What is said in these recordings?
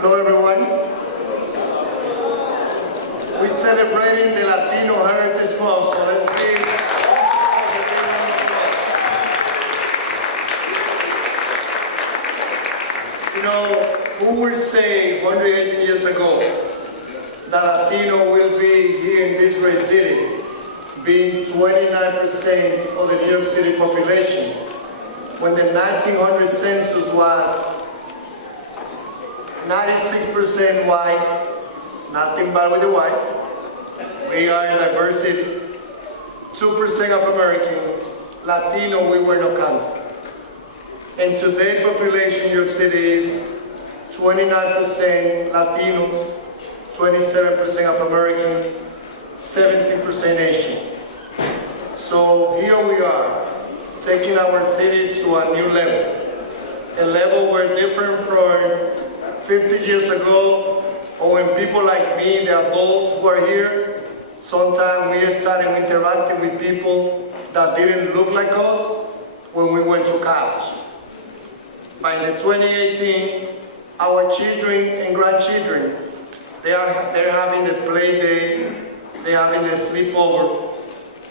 Hello, everyone. We're celebrating the Latino Heritage Month, so let's give you know, who will say 180 years ago that Latino will be here in this great city, being 29% of the New York City population, when the 1900 census was 96% white, nothing bad with the white. We are a diversity, 2% of American, Latino, we were not counted. And today population in New York City is 29% Latino, 27% of American, 17% Asian. So here we are, taking our city to a new level. A level where different from 50 years ago, or when people like me, the adults who are here, sometimes we started interacting with people that didn't look like us when we went to college. By the 2018, our children and grandchildren, they're having the play day, they're having the sleepover,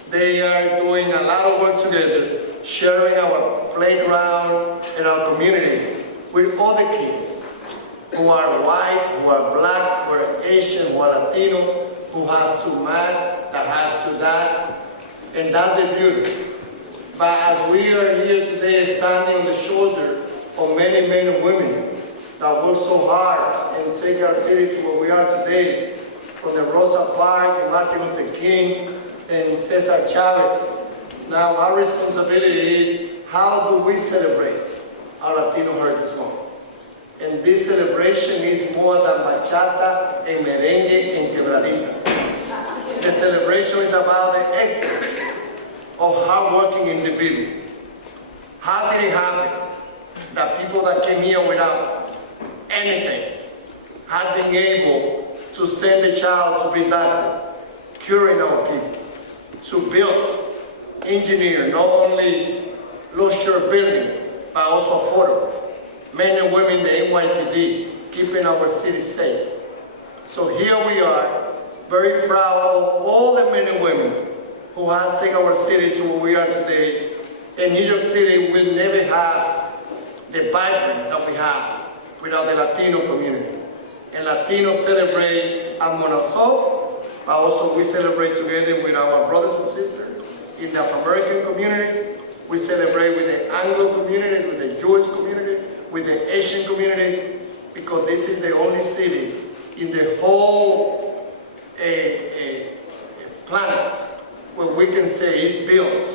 they are doing a lot of work together, sharing our playground and our community with other kids who are white, who are black, who are Asian, who are Latino, who has to math, that has to that, and that's the beauty. But as we are here today standing on the shoulder of many men and women that work so hard and take our city to where we are today, from the Rosa Parks and Martin Luther King and Cesar Chavez, now our responsibility is how do we celebrate our Latino Heritage Month? And this celebration is more than bachata and merengue and quebradita. The celebration is about the ethics of hard-working individuals. How did it happen that people that came here without anything has been able to send a child to be doctor, curing our people, to build, engineer, not only luxury building, but also affordable. Men and women in the NYPD, keeping our city safe. So here we are, very proud of all the men and women who have taken our city to where we are today. And New York City will never have the vibrance that we have without the Latino community. And Latinos celebrate among ourselves, but also we celebrate together with our brothers and sisters in the Afro-American communities We celebrate with the Anglo communities, with the Jewish community, with the Asian community, because this is the only city in the whole planet where we can say it's built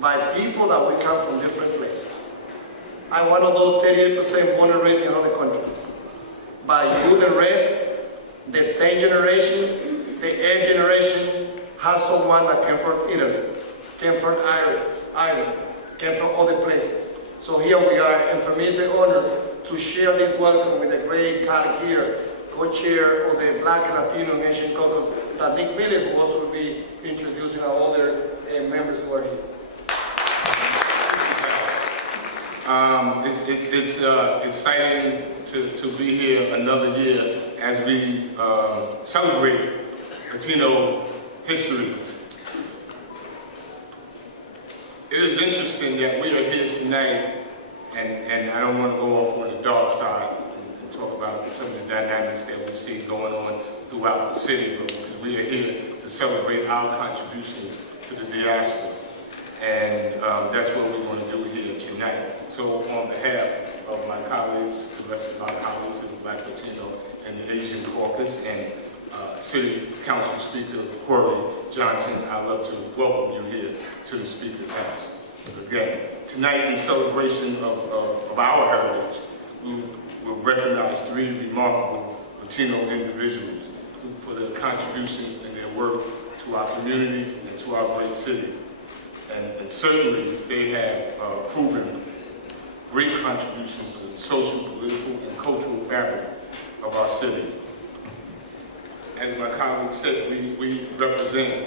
by people that we come from different places. I'm one of those 38% born and raised in other countries. But you, the rest, the 10th generation, the 8th generation, has someone that came from Italy, came from Ireland, came from other places. So here we are, and for me it's an honor to share this welcome with the great God here, co-chair of the Black, Latino, and Asian Caucus, that Nick Miller, who also will be introducing our other members who are here. It's exciting to be here another year as we celebrate Latino history. It is interesting that we are here tonight, and I don't want to go off on the dark side and talk about some of the dynamics that we see going on throughout the city, but because we are here to celebrate our contributions to the diaspora. And that's what we want to do here tonight. So on behalf of my colleagues, the rest of my colleagues in the Black, Latino, and the Asian Caucus, and City Council Speaker Corey Johnson, I'd love to welcome you here to the Speaker's House. Again, tonight in celebration of our heritage, we will recognize 3 remarkable Latino individuals for their contributions and their work to our communities and to our great city. And certainly they have proven great contributions to the social, political, and cultural fabric of our city. As my colleague said, we represent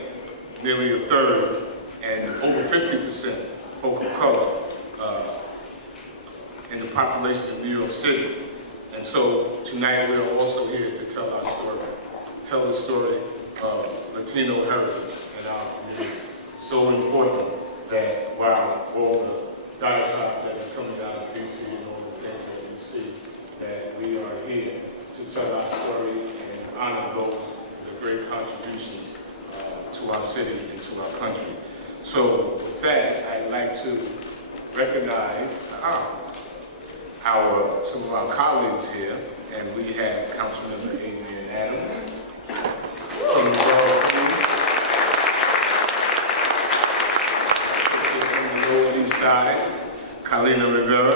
nearly a third and over 50% folk of color in the population of New York City. And so tonight we're also here to tell our story, tell the story of Latino heritage in our community. So important that while all the diatribe that is coming out of DC and all the things that we see, that we are here to tell our story and honor those with great contributions to our city and to our country. So with that, I'd like to recognize some of our colleagues here, and we have Councilmember Adrian Adams from the Borough of Queens. Lower East Side, Carlina Rivera.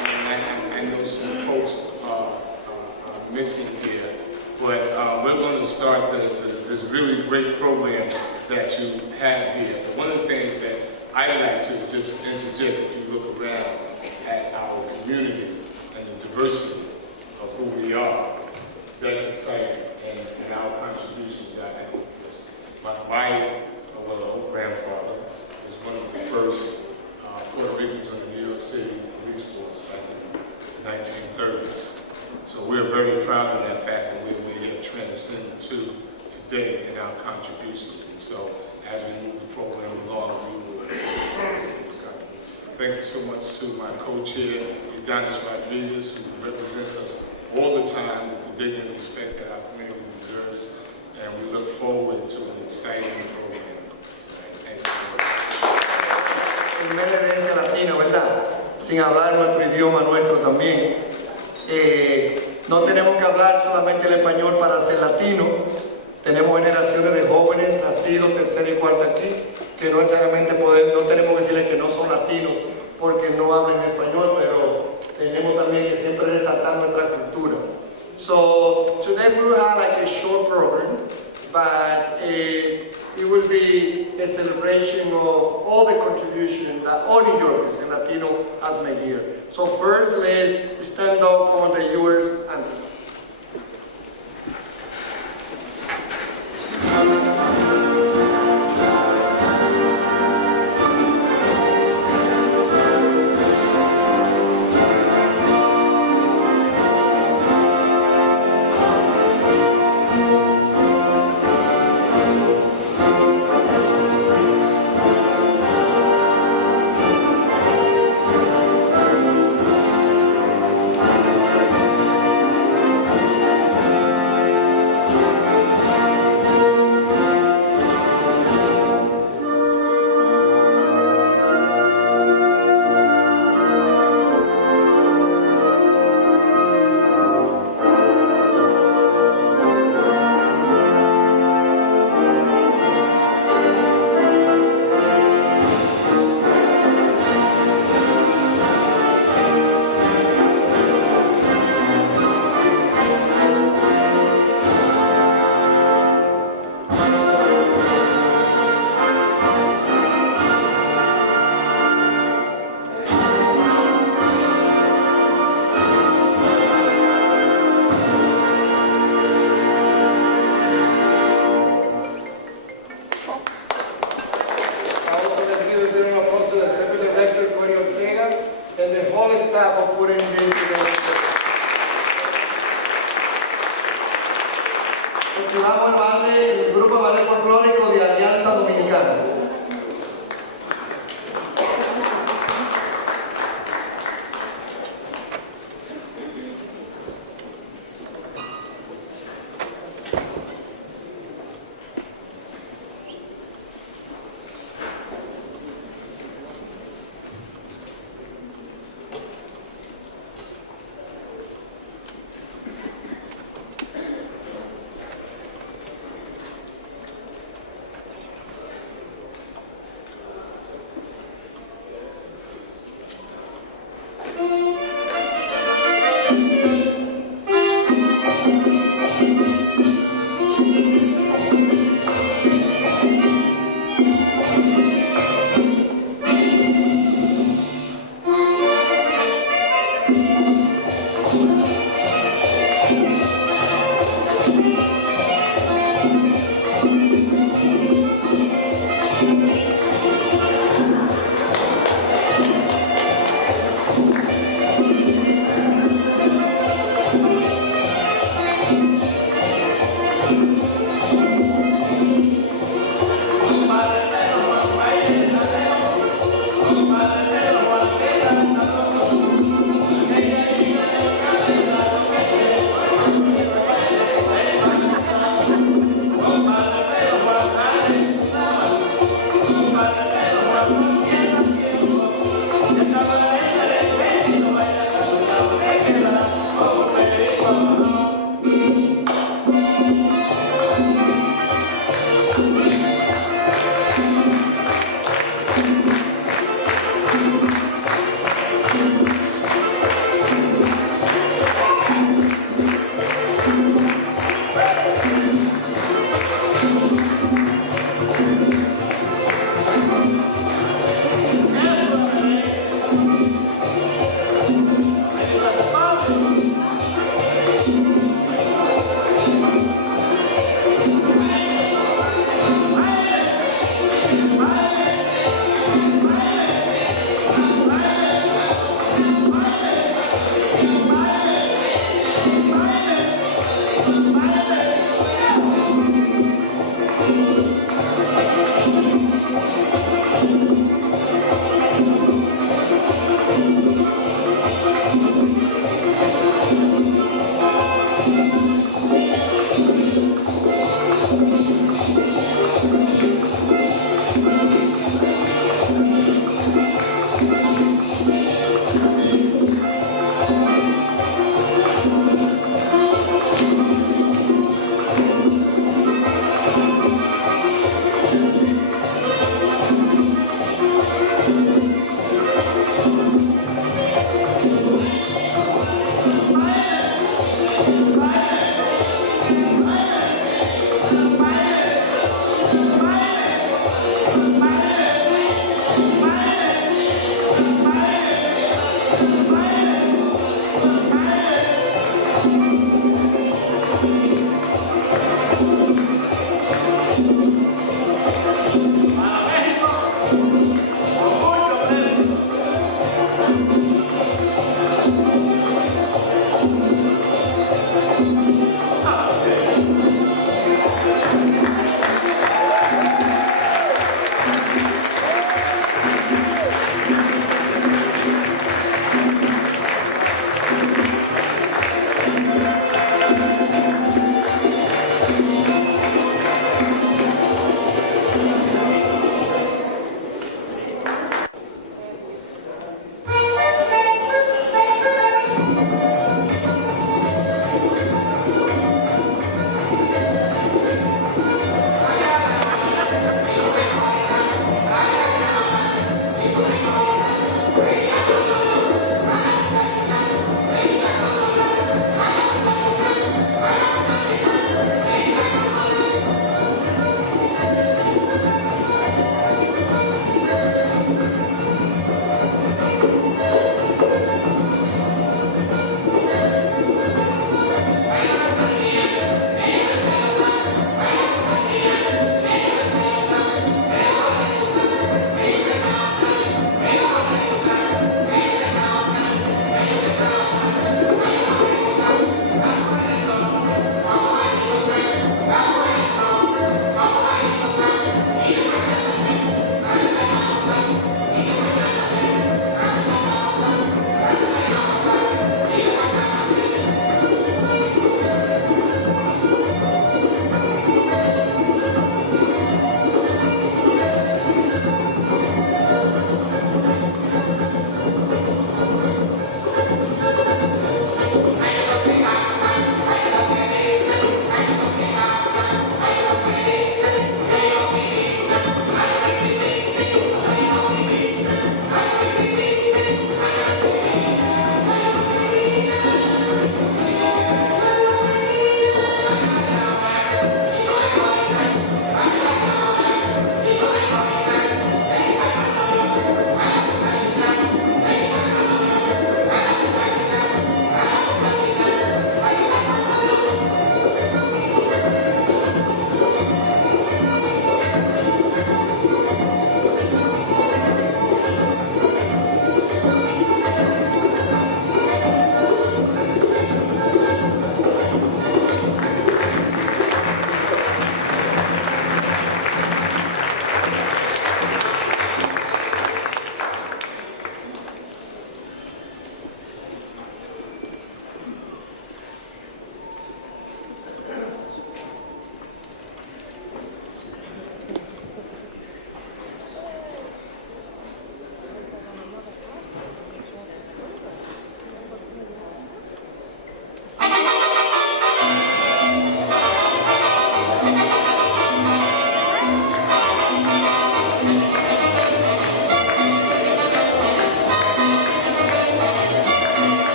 And I know some folks are missing here, but we're going to start this really great program that you have here. But one of the things that I'd like to just interject, if you look around at our community and the diversity of who we are, that's exciting, and our contributions. My grandfather was one of the first Puerto Ricans on the New York City police force back in the 1930s. So we're very proud of that fact, and we're here to transcend to today in our contributions. And so as we move the program along, we will thank you so much to my co-chair, Adonis Rodriguez, who represents us all the time with the dignity and respect that our community deserves. And we look forward to an exciting program tonight. Thank you so much. Primera herencia latina, ¿verdad? Sin hablar nuestro idioma nuestro también. No tenemos que hablar solamente el español para ser latino. Tenemos generaciones de jóvenes nacidos tercera y cuarta aquí, que no necesariamente no tenemos que decirles que no son latinos porque no hablan español, pero tenemos también que siempre resaltar nuestra cultura. So today we will have like a short program, but it will be a celebration of all the contribution that all New Yorkers and Latino has made here. So first, let's stand up for the US anthem. whole staff of putting this together. Recibamos el grupo de ballet folclórico de Alianza Dominicana.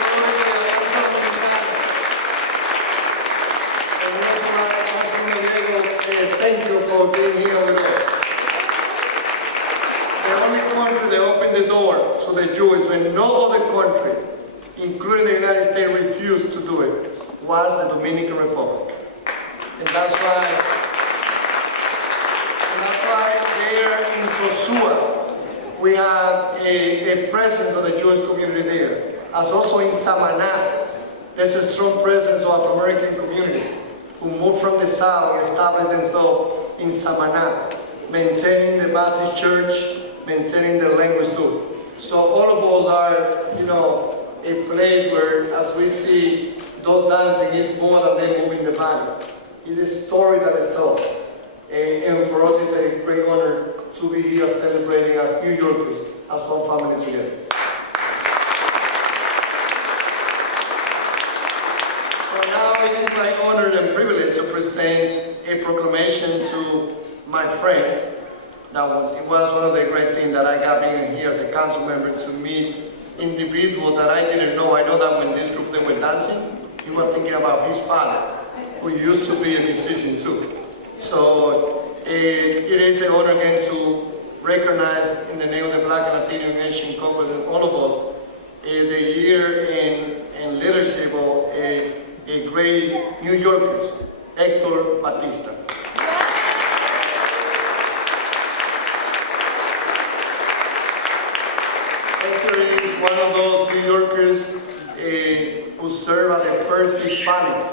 República Dominicana. Thank you for being here with us. The only country that opened the door to the Jews when no other country, including the United States, refused to do it, was the Dominican Republic. And that's why there in Sosua, we have a presence of the Jewish community there. As also in Samaná, there's a strong presence of Afro-American community who moved from the South and established themselves in Samaná, maintaining the Baptist church, maintaining the language too. So all of those are, a place where, as we see, those dancing is more than they moving the body. It is a story that it tells. And for us, it's a great honor to be here celebrating as New Yorkers, as one family together. So now it is my honor and privilege to present a proclamation to my friend. Now, it was one of the great things that I got being here as a council member to meet individuals that I didn't know. I know that when this group they were dancing, he was thinking about his father, who used to be a musician too. So it is an honor again to recognize in the name of the Black and Latino and Asian couples and all of us the year in leadership of a great New Yorker, Hector Batista. Hector is one of those New Yorkers who served as the first Hispanic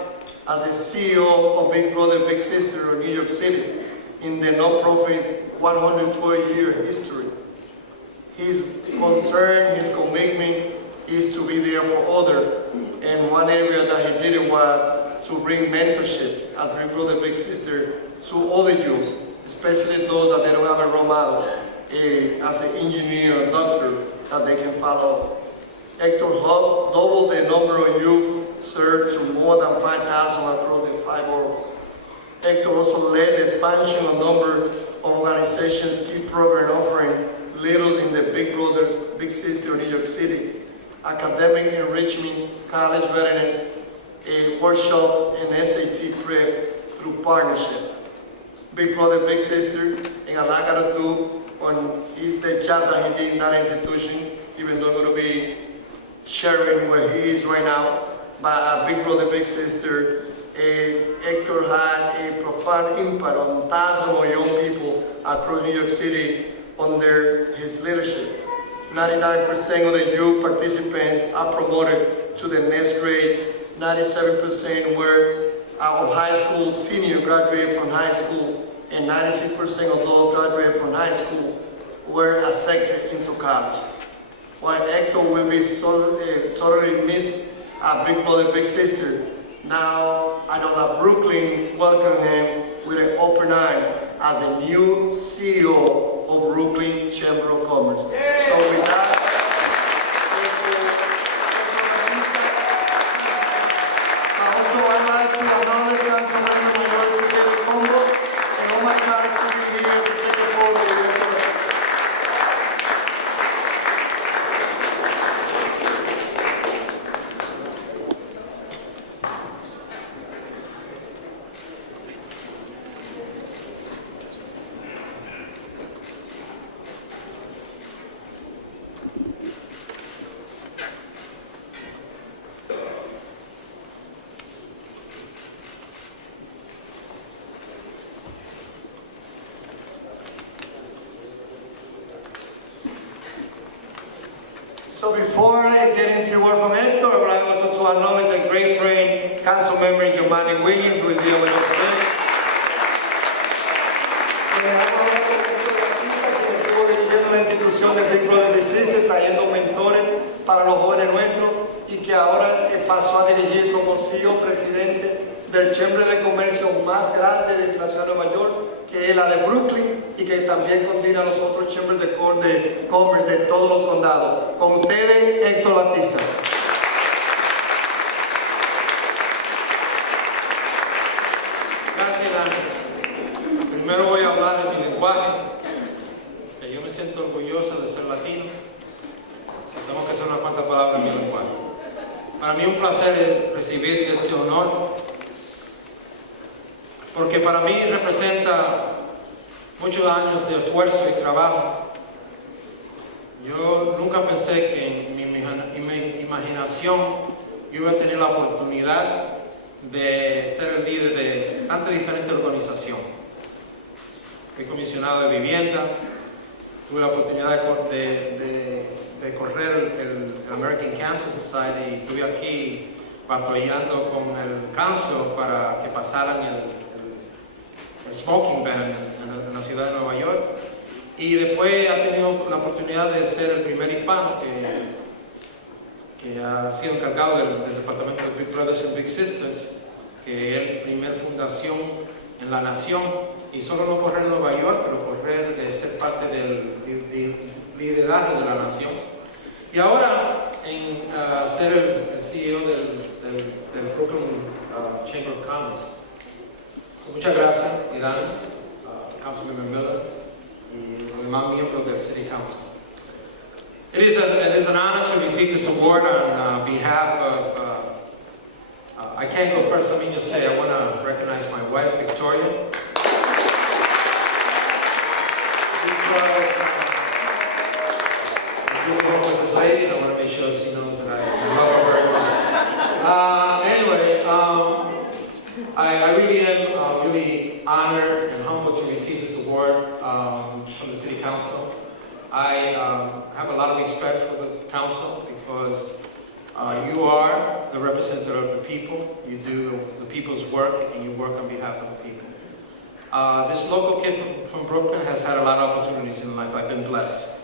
as a CEO of Big Brother, Big Sister of New York City in the non-profit 112-year history. His concern, his commitment is to be there for others. And one area that he did it was to bring mentorship as Big Brother, Big Sister to other youth, especially those that they don't have a role model as an engineer or doctor that they can follow. Hector doubled the number of youth served to more than 5,000 across the 5 boroughs. Hector also led the expansion of a number of organizations, key program offering leaders in the Big Brothers, Big Sister of New York City, academic enrichment, college readiness, workshops, and SAT prep through partnership. Big Brother, Big Sister, and a lot to do on the job that he did in that institution, even though I'm going to be sharing where he is right now. But Big Brother, Big Sister, Hector had a profound impact on thousands of young people across New York City under his leadership. 99% of the youth participants are promoted to the next grade. 97% were of high school senior graduated from high school, and 96% of those graduated from high school were accepted into college. While Hector will be sorely missed as Big Brother, Big Sister, now I know that Brooklyn welcomed him with an open eye as the new CEO of Brooklyn Chamber of Commerce. So with that, also I'd like to acknowledge Councilmember Minority Leader Combo and all my colleagues to be here to take a photo with you. So before I get into a word from Hector, I would like also to acknowledge a great friend, Council Member Giovanni Williams, who is here with us today. Estuvo dirigiendo la institución de Big Brother Big Sister, trayendo mentores para los jóvenes nuestros, y que ahora pasó a dirigir como CEO presidente del Chamber de Comercio más grande de la ciudad de Nueva York, que es la de Brooklyn, y que también coordina los otros Chambers de Commerce de todos los condados. Con ustedes, Héctor Batista. Gracias, Lance. Primero voy a hablar de mi lenguaje, que yo me siento orgulloso de ser latino. Si tengo que hacer unas cuantas palabras en mi lenguaje. Para mí es un placer recibir este honor, porque para mí representa muchos años de esfuerzo y trabajo. Yo nunca pensé que en mi imaginación yo iba a tener la oportunidad de ser el líder de tanta diferente organización. Fui comisionado de vivienda, tuve la oportunidad de correr el American Cancer Society y estuve aquí batallando con el cáncer para que pasaran el smoking ban en la ciudad de Nueva York. Y después ha tenido la oportunidad de ser el primer hispano que ha sido encargado del departamento de Big Brothers and Big Sisters, que es la primera fundación en la nación, y solo no correr en Nueva York, pero correr, ser parte del liderazgo de la nación. Y ahora en ser el CEO del Brooklyn Chamber of Commerce. So, muchas gracias, Idanes, Councilmember Miller, y los demás miembros del City Council. It is an honor to receive this award on behalf of, I can't go first, let me just say I want to recognize my wife, Victoria. Because I grew up with this lady and I want to make sure she knows that I love her very much. Anyway, I really am really honored and humbled to receive this award from the City Council. I have a lot of respect for the council because you are the representative of the people. You do the people's work and you work on behalf of the people. This local kid from Brooklyn has had a lot of opportunities in life. I've been blessed.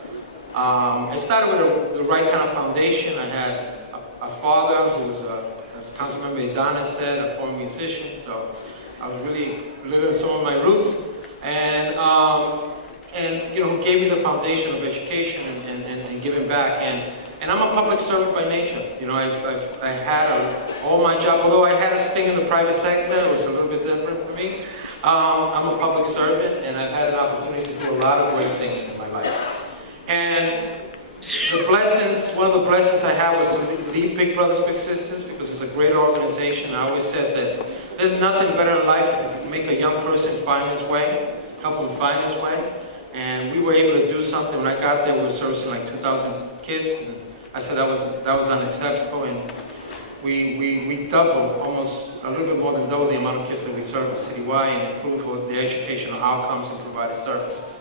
I started with the right kind of foundation. I had a father who was, as Councilmember Idana said, a former musician. So I was really living some of my roots. And you know, who gave me the foundation of education and giving back. And I'm a public servant by nature. You know, I had all my job, although I had a sting in the private sector, it was a little bit different for me. I'm a public servant, and I've had an opportunity to do a lot of great things in my life. And the blessings, one of the blessings I have was to lead Big Brothers Big Sisters, because it's a great organization. I always said that there's nothing better in life than to make a young person find his way, help him find his way. And we were able to do something. When I got there, we were servicing like 2,000 kids. And I said that was unacceptable, and we doubled, almost a little bit more than double the amount of kids that we service citywide and improve their educational outcomes and provided services.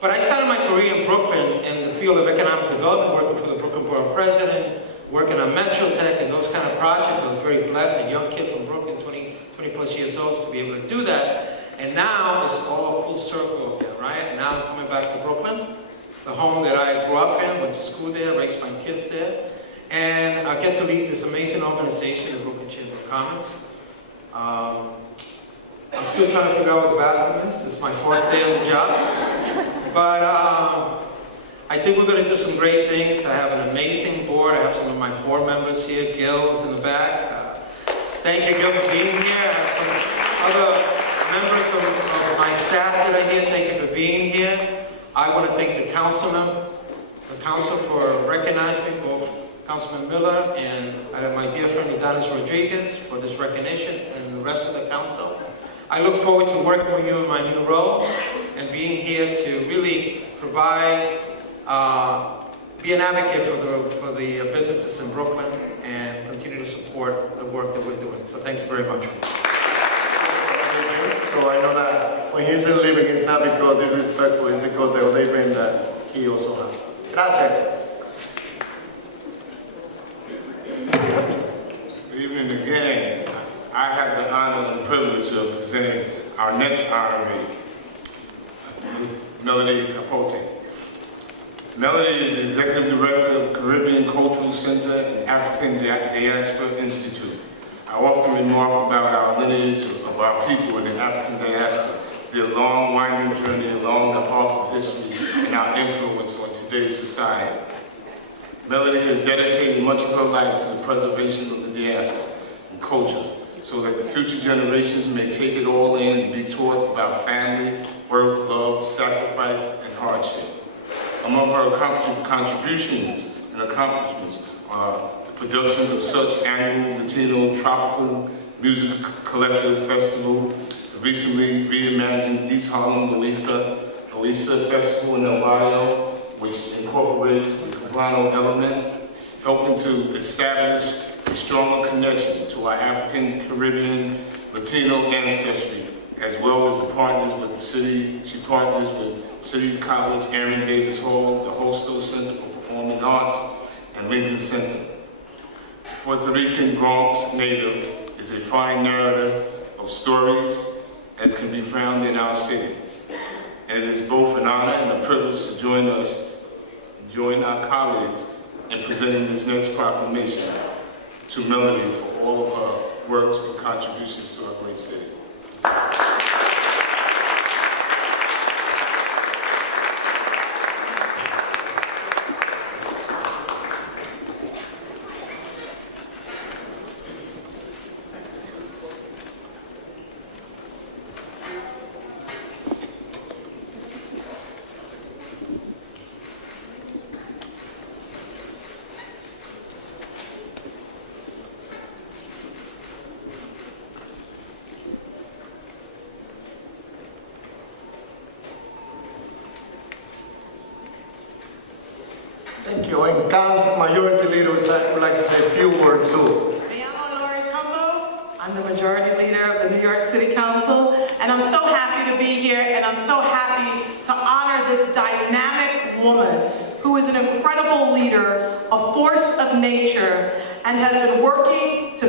But I started my career in Brooklyn in the field of economic development, working for the Brooklyn Borough President, working on Metrotech and those kind of projects. I was very blessed, a young kid from Brooklyn, 20 plus years old, to be able to do that. And now it's all full circle again, right? Now I'm coming back to Brooklyn, the home that I grew up in, went to school there, raised my kids there. And I get to lead this amazing organization, the Brooklyn Chamber of Commerce. I'm still trying to figure out what the bathroom is. It's my 4th day on the job. But I think we're going to do some great things. I have an amazing board. I have some of my board members here. Gil is in the back. Thank you, Gil, for being here. I have some other members of my staff that are here. Thank you for being here. I want to thank the council for recognizing me, both Councilman Miller and my dear friend Idanis Rodriguez for this recognition, and the rest of the council. I look forward to working with you in my new role and being here to really provide, be an advocate for the businesses in Brooklyn and continue to support the work that we're doing. So thank you very much. So I know that when he's leaving, it's not because disrespectful, it's because the living that he also has. Gracias. Good evening again. I have the honor and privilege of presenting our next honoree, Ms. Melody Capote. Melody is the Executive Director of the Caribbean Cultural Center and African Diaspora Institute. I often remark about our lineage of our people in the African diaspora, their long winding journey along the arc of history and our influence on today's society. Melody has dedicated much of her life to the preservation of the diaspora and culture, so that the future generations may take it all in and be taught about family, work, love, sacrifice, and hardship. Among her contributions and accomplishments are the productions of such annual Latino Tropical Music Collective Festival, the recently reimagined East Harlem Oasis Festival in El Barrio, which incorporates the Cubano element, helping to establish a stronger connection to our African, Caribbean, Latino ancestry, as well as the partners with the city. She partners with City's College, Aaron Davis Hall, the Hosto Center for Performing Arts, and Lincoln Center. Puerto Rican Bronx native is a fine narrator of stories as can be found in our city. And it is both an honor and a privilege to join us, and join our colleagues in presenting this next proclamation to Melody for all of her works and contributions to our great city. Thank you. And Council Majority Leaders, I would like to say a few words too. I'm the Majority Leader of the New York City Council, and I'm so happy to be here, and I'm so happy to honor this dynamic woman who is an incredible leader, a force of nature, and has been working to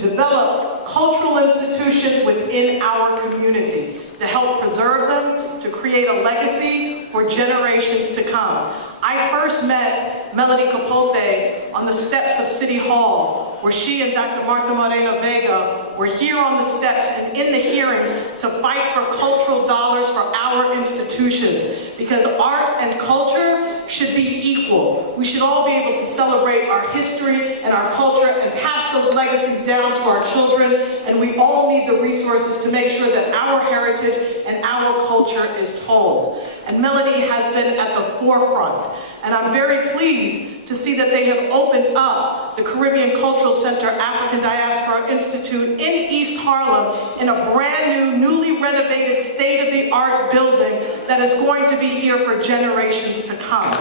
develop cultural institutions within our community, to help preserve them, to create a legacy for generations to come. I first met Melody Capote on the steps of City Hall, where she and Dr. Martha Moreno Vega were here on the steps and in the hearings to fight for cultural dollars for our institutions. Because art and culture should be equal. We should all be able to celebrate our history and our culture and pass those legacies down to our children. And we all need the resources to make sure that our heritage and our culture is told. And Melody has been at the forefront. And I'm very pleased to see that they have opened up the Caribbean Cultural Center African Diaspora Institute in East Harlem in a brand new, newly renovated, state-of-the-art building that is going to be here for generations to come.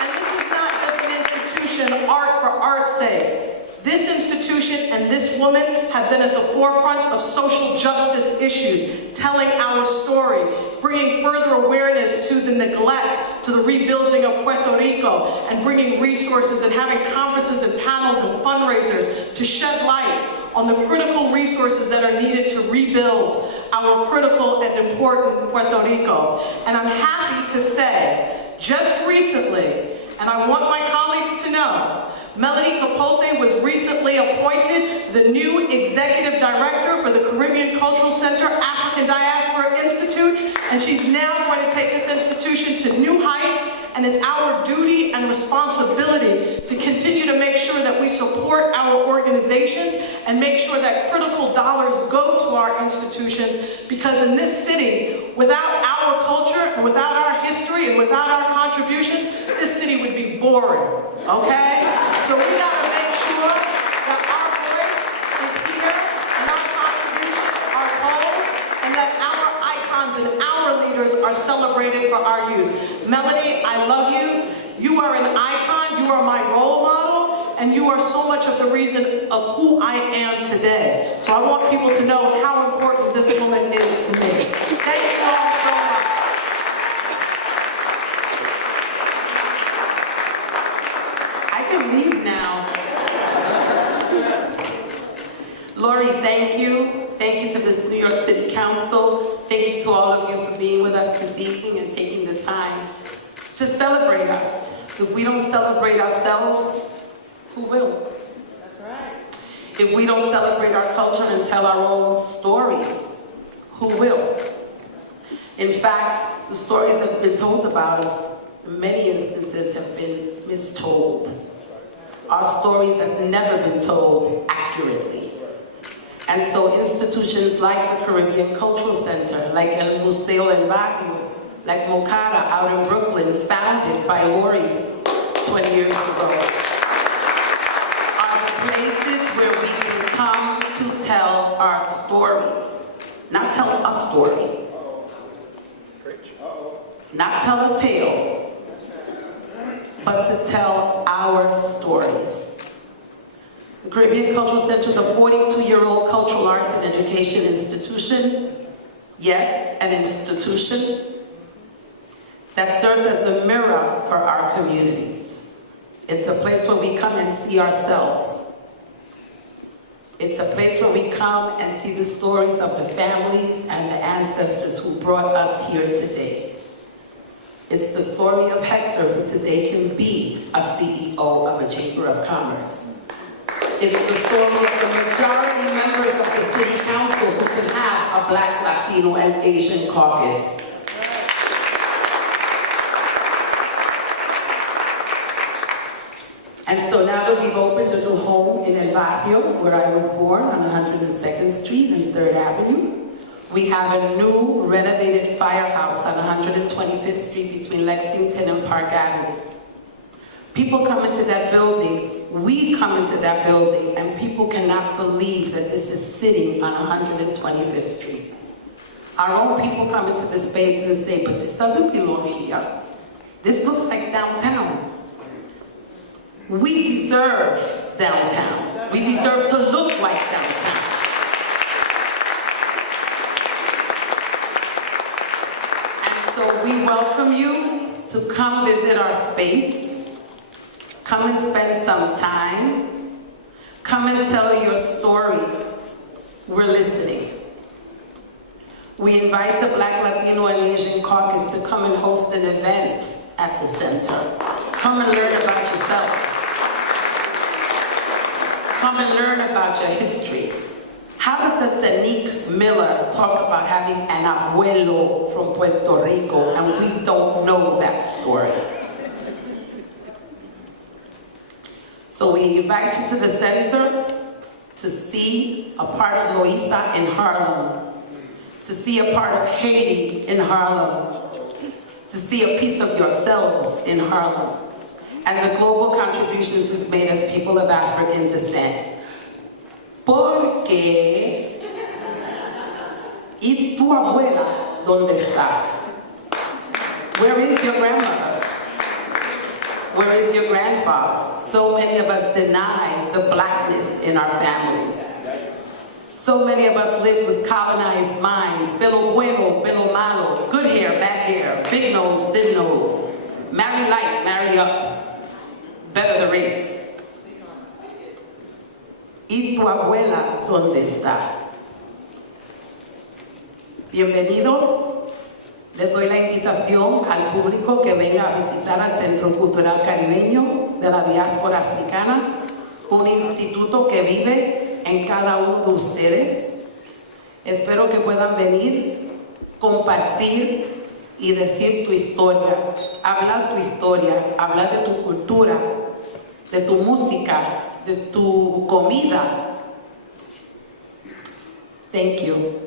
And this is not just an institution, art for art's sake. This institution and this woman have been at the forefront of social justice issues, telling our story, bringing further awareness to the neglect, to the rebuilding of Puerto Rico, and bringing resources and having conferences and panels and fundraisers to shed light on the critical resources that are needed to rebuild our critical and important Puerto Rico. And I'm happy to say, just recently, and I want my colleagues to know, Melody Capote was recently appointed the new Executive Director for the Caribbean Cultural Center African Diaspora Institute, and she's now going to take this institution to new heights, and it's our duty and responsibility to continue to make sure that we support our organizations and make sure that critical dollars go to our institutions, because in this city, without our culture and without our history and without our contributions, this city would be boring, okay? So we gotta make sure that our voice is here and our contributions are told, and that our icons and our leaders are celebrated for our youth. Melody, I love you. You are an icon, you are my role model, and you are so much of the reason of who I am today. So I want people to know how important this woman is to me. Thank you all so much. I can leave now. Lori, thank you. Thank you to the New York City Council. Thank you to all of you for being with us this evening and taking the time to celebrate us. If we don't celebrate ourselves, who will? That's right. If we don't celebrate our culture and tell our own stories, who will? In fact, the stories that have been told about us, in many instances, have been mistold. Our stories have never been told accurately. And so institutions like the Caribbean Cultural Center, like El Museo del Barrio, like Mokara out in Brooklyn, founded by Lori 20 years ago, are places where we can come to tell our stories. Not tell a story. Not tell a tale, but to tell our stories. The Caribbean Cultural Center is a 42-year-old cultural arts and education institution. Yes, an institution that serves as a mirror for our communities. It's a place where we come and see ourselves. It's a place where we come and see the stories of the families and the ancestors who brought us here today. It's the story of Hector, who today can be a CEO of a Chamber of Commerce. It's the story of the majority members of the City Council who can have a Black, Latino, and Asian caucus. And so now that we've opened a new home in El Barrio, where I was born on 102nd Street and 3rd Avenue, we have a new renovated firehouse on 125th Street between Lexington and Park Avenue. People come into that building, we come into that building, and people cannot believe that this is sitting on 125th Street. Our own people come into the space and say, but this doesn't belong here. This looks like downtown. We deserve downtown. We deserve to look like downtown. And so we welcome you to come visit our space. Come and spend some time. Come and tell your story. We're listening. We invite the Black, Latino, and Asian Caucus to come and host an event at the center. Come and learn about yourselves. Come and learn about your history. How does a Tanique Miller talk about having an abuelo from Puerto Rico and we don't know that story? So we invite you to the center to see a part of Loíza in Harlem, to see a part of Haiti in Harlem, to see a piece of yourselves in Harlem, and the global contributions we've made as people of African descent. Porque, ¿y tu abuela dónde está? Where is your grandmother? Where is your grandfather? So many of us deny the blackness in our families. So many of us live with colonized minds. Pelo bueno, pelo malo. Good hair, bad hair. Big nose, thin nose. Marry light, marry up. Better the race. ¿Y tu abuela dónde está? Bienvenidos. Les doy la invitación al público que venga a visitar al Centro Cultural Caribeño de la Diáspora Africana, un instituto que vive en cada uno de ustedes. Espero que puedan venir, compartir y decir tu historia, hablar tu historia, hablar de tu cultura, de tu música, de tu comida. Thank you.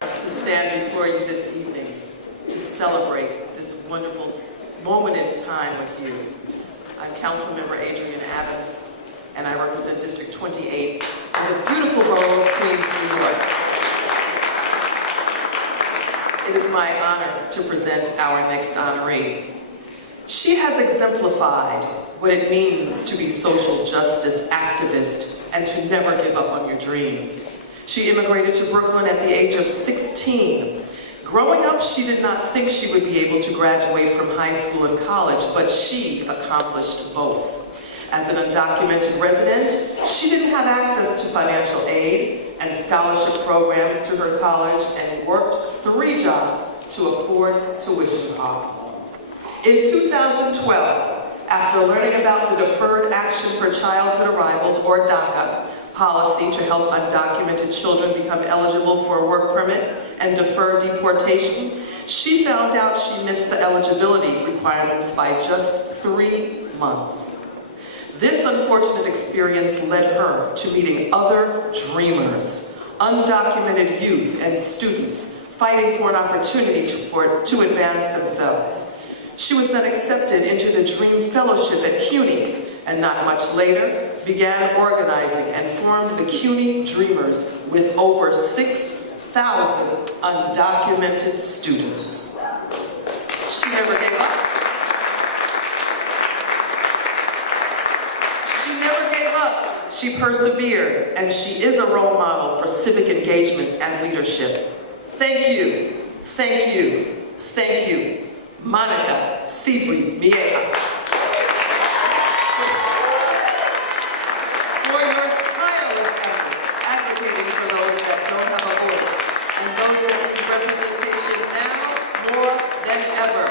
To stand before you this evening to celebrate this wonderful moment in time with you. I'm Councilmember Adrienne Adams, and I represent District 28 in the beautiful borough of Queens, New York. It is my honor to present our next honoree. She has exemplified what it means to be social justice activist and to never give up on your dreams. She immigrated to Brooklyn at the age of 16. Growing up, she did not think she would be able to graduate from high school and college, but she accomplished both. As an undocumented resident, she didn't have access to financial aid and scholarship programs through her college and worked 3 jobs to afford tuition costs. In 2012, after learning about the Deferred Action for Childhood Arrivals, or DACA, policy to help undocumented children become eligible for a work permit and defer deportation, she found out she missed the eligibility requirements by just 3 months. This unfortunate experience led her to meeting other dreamers, undocumented youth and students fighting for an opportunity to advance themselves. She was then accepted into the Dream Fellowship at CUNY, and not much later began organizing and formed the CUNY Dreamers with over 6,000 undocumented students. She never gave up. She never gave up. She persevered, and she is a role model for civic engagement and leadership. Thank you, thank you, thank you, Monica Sibri Mieja, for your tireless efforts advocating for those that don't have a voice and those that need representation now more than ever.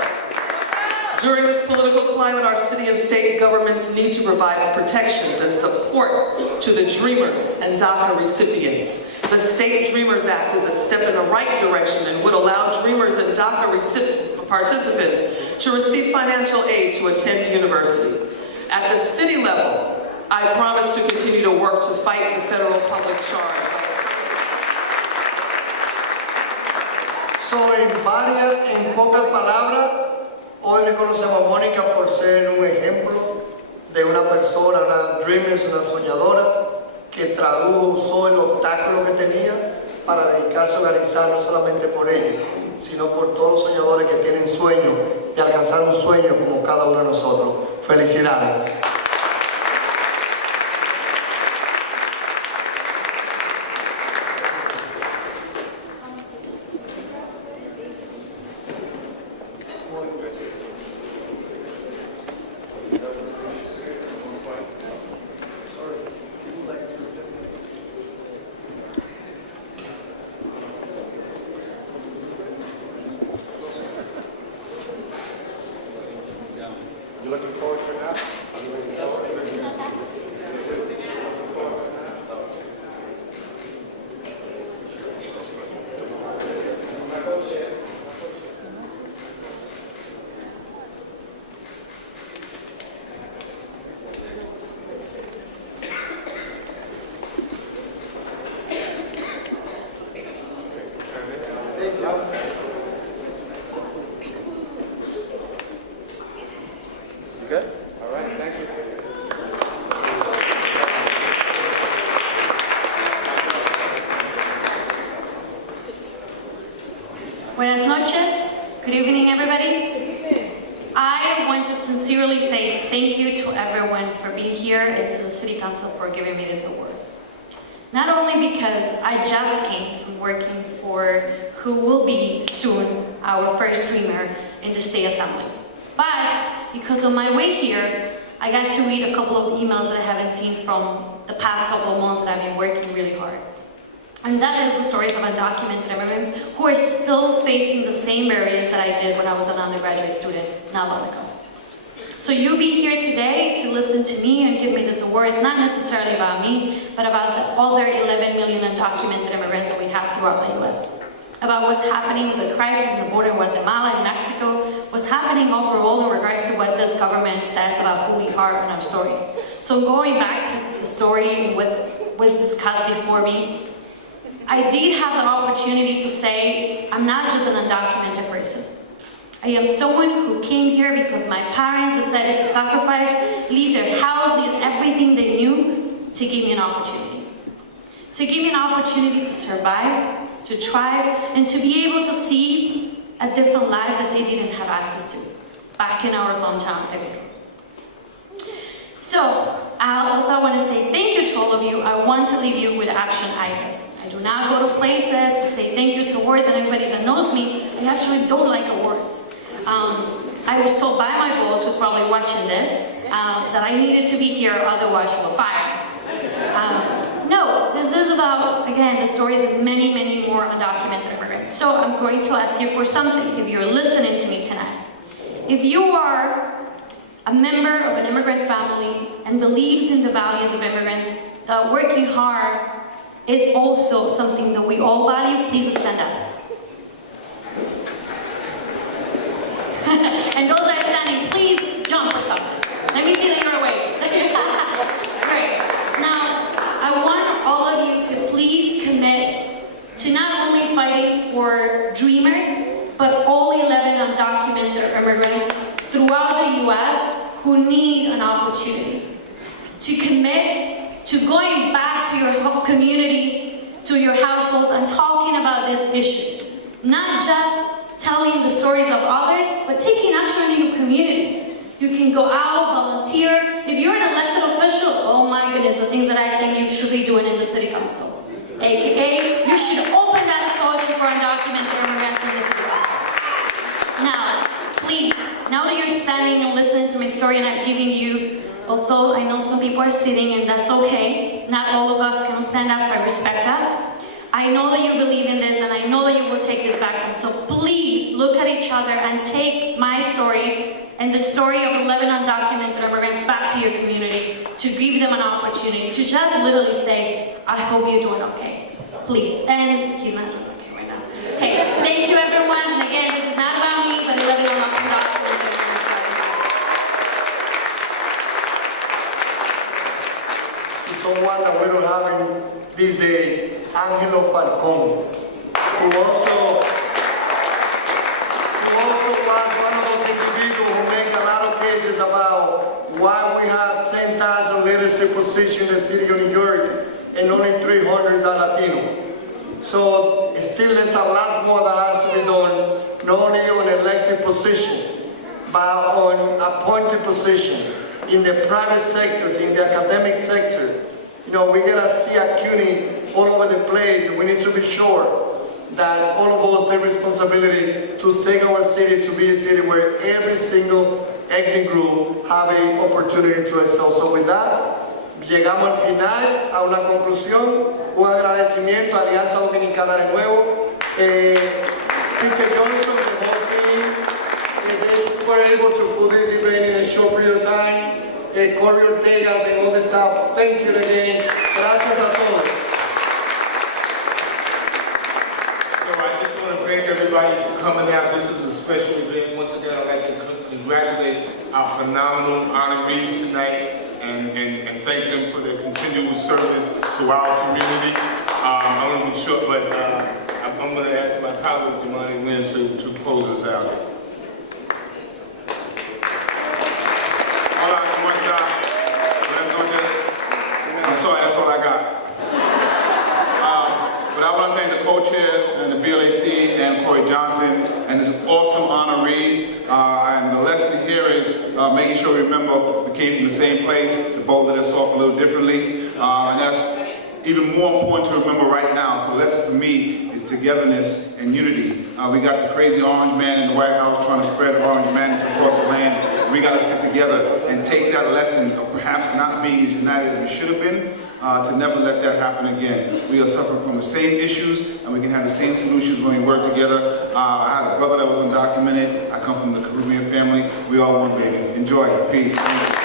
During this political climate, our city and state governments need to provide protections and support to the Dreamers and DACA recipients. The State Dreamers Act is a step in the right direction and would allow Dreamers and DACA participants to receive financial aid to attend university. At the city level, I promise to continue to work to fight the federal public charge. So, en pocas palabras, hoy le conocemos a Mónica por ser un ejemplo de una persona, una dreamer, una soñadora, que usó el obstáculo que tenía para dedicarse a organizar no solamente por ella, sino por todos los soñadores que tienen sueño de alcanzar un sueño como cada uno de nosotros. Felicidades. Good? All right, thank you. Buenas noches. Good evening, everybody. I want to sincerely say thank you to everyone for being here and to the City Council for giving me this award. Not only because I just came from working for who will be soon our first dreamer in the State Assembly, but because on my way here, I got to read a couple of emails that I haven't seen from the past couple of months that I've been working really hard. And that is the stories of undocumented immigrants who are still facing the same barriers that I did when I was an undergraduate student not long ago. So you'll be here today to listen to me and give me this award. It's not necessarily about me, but about the other 11 million undocumented immigrants that we have throughout the US. About what's happening with the crisis in the border in Guatemala and Mexico, what's happening overall in regards to what this government says about who we are and our stories. So going back to the story, what was discussed before me, I did have the opportunity to say, I'm not just an undocumented person. I am someone who came here because my parents decided to sacrifice, leave their house, leave everything they knew to give me an opportunity. To give me an opportunity to survive, to thrive, and to be able to see a different life that they didn't have access to back in our hometown, Ecuador. So, although I want to say thank you to all of you, I want to leave you with action items. I do not go to places to say thank you to awards, and everybody that knows me, I actually don't like awards. I was told by my boss, who's probably watching this, that I needed to be here, otherwise she will fire. No, this is about, again, the stories of many, many more undocumented immigrants. So I'm going to ask you for something, if you're listening to me tonight. If you are a member of an immigrant family and believes in the values of immigrants, that working hard is also something that we all value, please stand up. And those that are standing, please jump or something. Let me see that you're awake. Great. Now, I want all of you to please commit to not only fighting for dreamers, but all 11 undocumented immigrants throughout the U.S. who need an opportunity. To commit to going back to your communities, to your households, and talking about this issue. Not just telling the stories of others, but taking action in your community. You can go out, volunteer. If you're an elected official, oh my goodness, the things that I think you should be doing in the city council. AKA, you should open that scholarship for undocumented immigrants in the city council. Now, please, now that you're standing and listening to my story and I'm giving you, although I know some people are sitting and that's okay, not all of us can stand up, so I respect that. I know that you believe in this and I know that you will take this back home. So please look at each other and take my story and the story of 11 undocumented immigrants back to your communities, to give them an opportunity, to just literally say, I hope you're doing okay. Please. And he's not doing okay right now. Okay, thank you everyone. And again, this is not about me, but 11 undocumented immigrants. Someone that we don't have in this day, Angelo Falcón, who also was one of those individuals who make a lot of cases about why we have 10,000 leadership positions in the city of New York and only 300 are Latino. So still there's a lot more that has to be done, not only on elected position, but on appointed position in the private sector, in the academic sector. You know, we gotta see a CUNY all over the place, and we need to be sure that all of us take responsibility to take our city to be a city where every single ethnic group have an opportunity to excel. So with that, llegamos al final, a una conclusión, un agradecimiento a Alianza Dominicana de nuevo, Speaker Johnson, the whole team, they were able to put this event in a short period of time. Corey Ortegas and all the staff, thank you again. Gracias a todos. So I just want to thank everybody for coming out. This was a special event. Once again, I'd like to congratulate our phenomenal honorees tonight and thank them for their continual service to our community. I want to be short, but I'm going to ask my colleague, Jamani Wynn, to close us out. I'm sorry, that's all I got. But I want to thank the co-chairs and the BLAC and Corey Johnson and these awesome honorees. And the lesson here is making sure we remember we came from the same place. The boat lit us off a little differently. And that's even more important to remember right now. So the lesson for me is togetherness and unity. We got the crazy orange man in the White House trying to spread orange madness across the land. We got to stick together and take that lesson of perhaps not being as united as we should have been, to never let that happen again. We are suffering from the same issues, and we can have the same solutions when we work together. I had a brother that was undocumented. I come from the Caribbean family. We all one, baby. Enjoy. Peace. Thank you.